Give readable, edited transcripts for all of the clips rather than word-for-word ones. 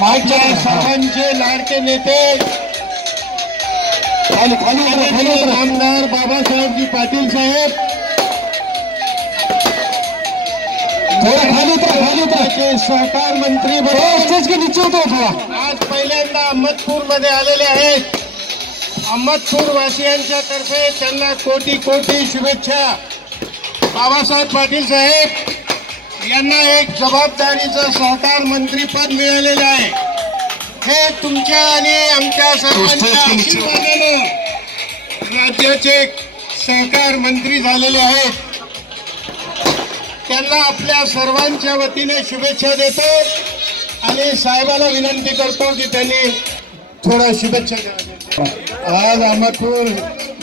माझ्या सर्वांचे लाडके नेते आमदार बाबासाहेबजी पाटील साहेब, सहकार मंत्री आज पहिल्यांदा अहमदपूर मध्ये आलेले आहेत. अहमदपूर वासियांच्या तर्फे त्यांना कोटी कोटी शुभेच्छा. बाबासाहेब पाटील साहेब यांना एक जबाबदारीचं सहकार मंत्री पद मिळालेलं आहे. हे तुमच्या आणि आमच्या सर्वांच्या आशीर्वादाने राज्याचे सहकार मंत्री झालेले आहेत. त्यांना आपल्या सर्वांच्या वतीने शुभेच्छा देतो आणि साहेबाला विनंती करतो की त्यांनी थोडा शुभेच्छा द्याव्या. आज अहमदपूर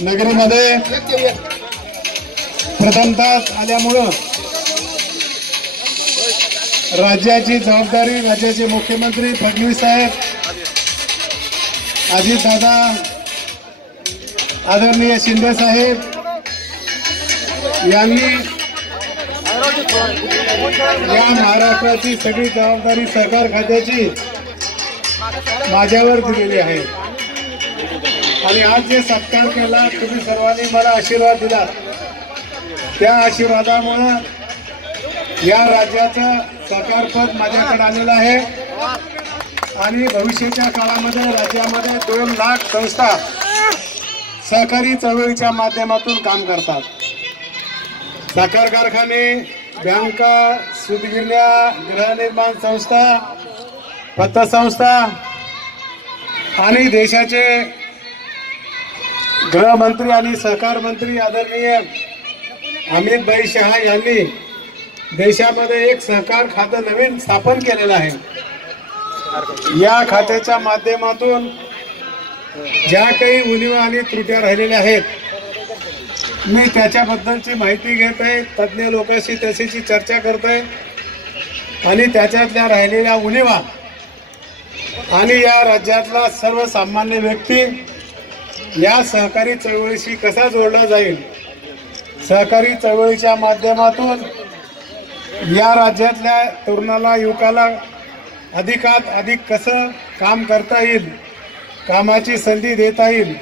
नगरीमध्ये प्रथमतः आल्यामुळं राज्याची जबाबदारी राज्याचे मुख्यमंत्री फडणवीस साहेब, अजितदादा, आदरणीय शिंदे साहेब यांनी या महाराष्ट्राची सगळी जबाबदारी सहकार खात्याची माझ्यावर दिलेली आहे. आणि आज जे सत्कार केला, तुम्ही सर्वांनी मला आशीर्वाद दिला, त्या आशीर्वादामुळे या राज्याचं सहकारपद माझ्याकडे आलेलं आहे. आणि भविष्याच्या काळामध्ये राज्यामध्ये 2 लाख संस्था सहकारी चळवळीच्या माध्यमातून काम करतात. साखर कारखाने, बँका, सूतगिरण्या, गृहनिर्माण संस्था, पतसंस्था आणि देशाचे गृहमंत्री आणि सहकार मंत्री आदरणीय अमित भाई शहा यांनी देशामध्ये एक सहकार खातं नवीन स्थापन केलेलं आहे. या खात्याच्या माध्यमातून ज्या काही उणिवा आणि त्रुट्या राहिलेल्या आहेत, मी त्याच्याबद्दलची माहिती घेत आहे, तज्ज्ञ लोकांशी त्याची चर्चा करत आहे आणि त्याच्यातल्या राहिलेल्या उणिवा आणि या राज्यातला सर्वसामान्य व्यक्ती या सहकारी चळवळीशी कसा जोडला जाईल, सहकारी चळवळीच्या माध्यमातून या राज्यातल्या तरुणाला, युवकाला अधिकात अधिक कसं काम करता येईल, कामाची संधी देता येईल,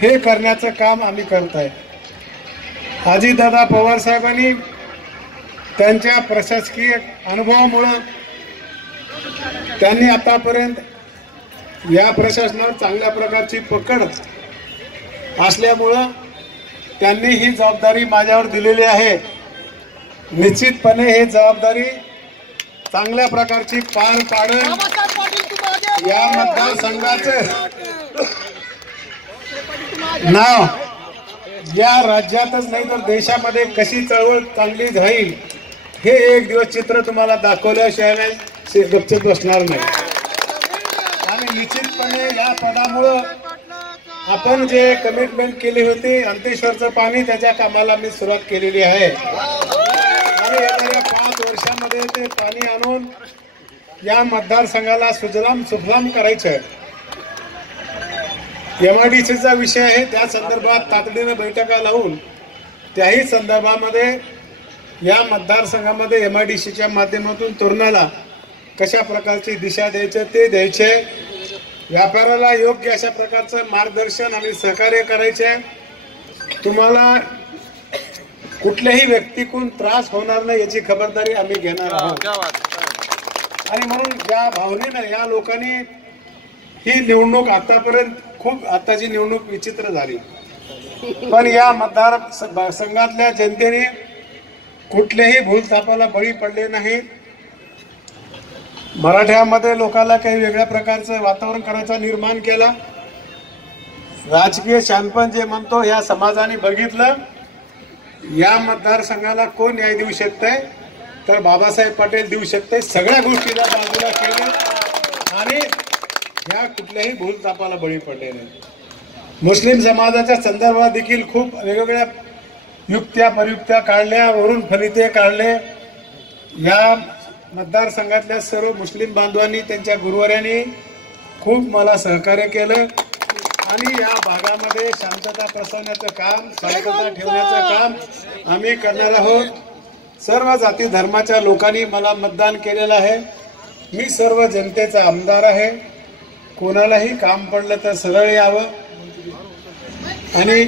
हे करण्याचं काम आम्ही करत आहे. अजितदादा पवार साहेबांनी त्यांच्या प्रशासकीय अनुभवामुळं त्यांनी आतापर्यंत या प्रशासनावर चांगल्या प्रकारची पकड असल्यामुळं त्यांनी ही जबाबदारी माझ्यावर दिलेली आहे. निश्चितपणे ही जबाबदारी चांगल्या प्रकारची पार पाडून या मतदारसंघाचं नाव या राज्यातच नाही तर देशामध्ये कशी चळवळ चांगली राहील हे एक दिवस चित्र तुम्हाला दाखवल्याशिवाय गपचूप बसणार नाही. आणि निश्चितपणे या पदामुळं आपण जे कमिटमेंट केली होती, अंतेश्वरचं पाणी, त्याच्या कामाला मी सुरुवात केलेली आहे. आणि येणाऱ्या 5 वर्षामध्ये ते पाणी आणून या मतदारसंघाला सुजलाम सुफलाम करायचं आहे. MIDCचा विषय आहे, त्या संदर्भात तातडीने बैठका लावून त्याही संदर्भामध्ये या मतदारसंघामध्ये MIDCच्या माध्यमातून तरुणाला कशा प्रकारची दिशा द्यायचं ते द्यायचे, व्यापाराला योग्य अशा प्रकारचं मार्गदर्शन आणि सहकार्य करायचे. तुम्हाला कुठल्याही व्यक्तीकडून त्रास होणार नाही याची खबरदारी आम्ही घेणार आहोत. आणि म्हणून ज्या भावनेनं या लोकांनी ही निवडणूक आताची निवडणूक विचित्र झाली, पण या मतदार संघातल्या जनतेने कुठल्याही भूलथापाला बळी पडले नाही. मराठ्यामध्ये लोकांना काही वेगळ्या प्रकारचं वातावरण करायचा निर्माण केला. राजकीय शानपण जे म्हणतो या समाजाने बघितलं. या मतदारसंघाला कोण न्याय देऊ शकतंय तर बाबासाहेब पाटील देऊ शकते. सगळ्या गोष्टीला बाजूला केल्या आणि ह्या कुठल्याही भूलथापाला बळी पडले नाही. मुस्लिम समाजाच्या संदर्भात देखील खूप वेगवेगळ्या युक्त्या प्रयुक्त्या काढल्या, वरून फलिते काढले. या मतदारसंघातल्या सर्व मुस्लिम बांधवांनी, त्यांच्या गुरुवाऱ्यांनी खूप मला सहकार्य केलं आणि या भागामध्ये शांतता प्रसवण्याचं काम, शांतता ठेवण्याचं काम आम्ही करणार आहोत. सर्व जाती धर्माच्या लोकांनी मला मतदान केलेलं आहे. मी सर्व जनतेचा आमदार आहे, कोणालाही काम पडलं तर सरळ यावं आणि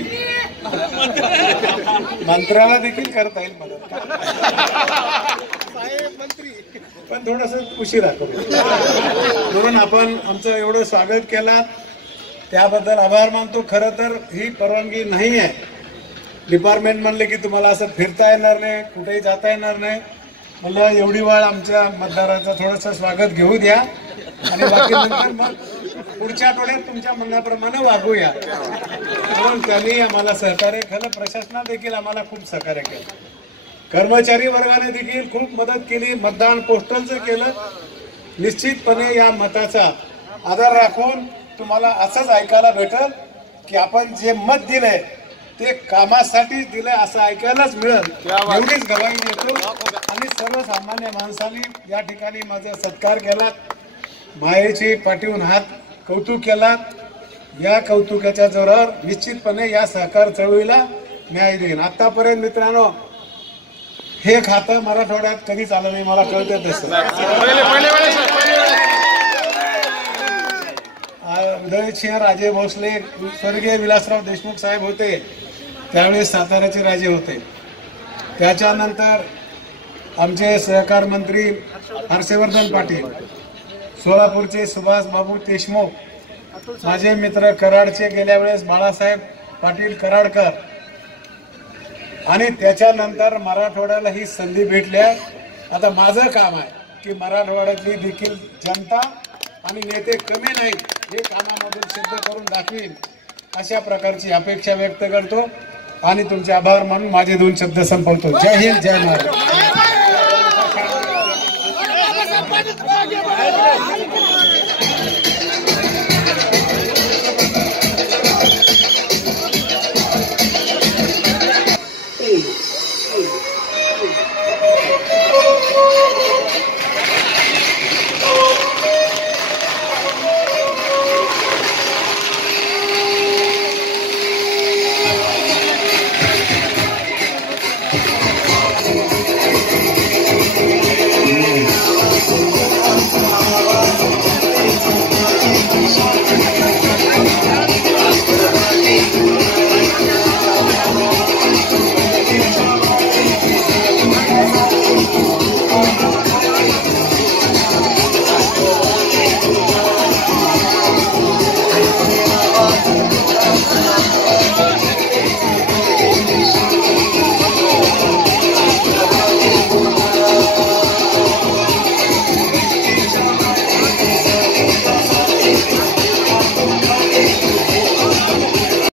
मंत्र्याला देखील करता येईल मदत, पण थोडस उशिरा करू. म्हणून आपण आमचं एवढं स्वागत केलं त्याबद्दल आभार मानतो. खरं तर ही परवानगी नाही आहे. डिपार्टमेंट म्हणले की तुम्हाला असं फिरता येणार नाही, कुठेही जाता येणार नाही. मला एवढी वेळ आमच्या मतदाराचं थोडंसं स्वागत घेऊ द्या आणि बाकी नंतर मग पुढच्या आठवड्यात तुमच्या म्हणण्याप्रमाणे वागूया. म्हणून त्यांनी आम्हाला सहकार्य केलं, प्रशासनाने देखील आम्हाला खूप सहकार्य केलं, कर्मचारी वर्गाने देखील खूप मदत केली, मतदान पोस्टलचं केलं. निश्चितपणे या मताचा आदर राखून तुम्हाला असंच ऐकायला भेटल की आपण जे मत दिलंय ते कामासाठी दिलंय असं ऐकायलाच मिळेल, एवढीच गवाही देतो. आणि सर्वसामान्य माणसांनी या ठिकाणी माझा सत्कार केला, मायेची पाठीवून हात कौतुक केला. या कौतुकाच्या जोरावर निश्चितपणे या सहकार चळवळीला न्याय देईन. आतापर्यंत मित्रांनो हे खातं मराठवाड्यात कधीच आलं नाही, मला कळतं तसं. उदयसिंह राजे भोसले, स्वर्गीय विलासराव देशमुख साहेब होते त्यावेळेस साताऱ्याचे राजे होते. त्याच्यानंतर आमचे सहकार मंत्री हर्षवर्धन पाटील, सोलापूरचे सुभाष बाबू देशमुख, माझे मित्र कराडचे गेल्या वेळेस बाळासाहेब पाटील कराडकर, आणि त्याच्यानंतर मराठवाड्याला ही संधी भेटली आहे. आता माझं काम आहे की मराठवाड्यातली देखील जनता आणि नेते कमी नाही हे कामामधून सिद्ध करून दाखवीन, अशा प्रकारची अपेक्षा व्यक्त करतो आणि तुमचे आभार मानून माझे 2 शब्द संपवतो. जय हिंद, जय महाराष्ट्र.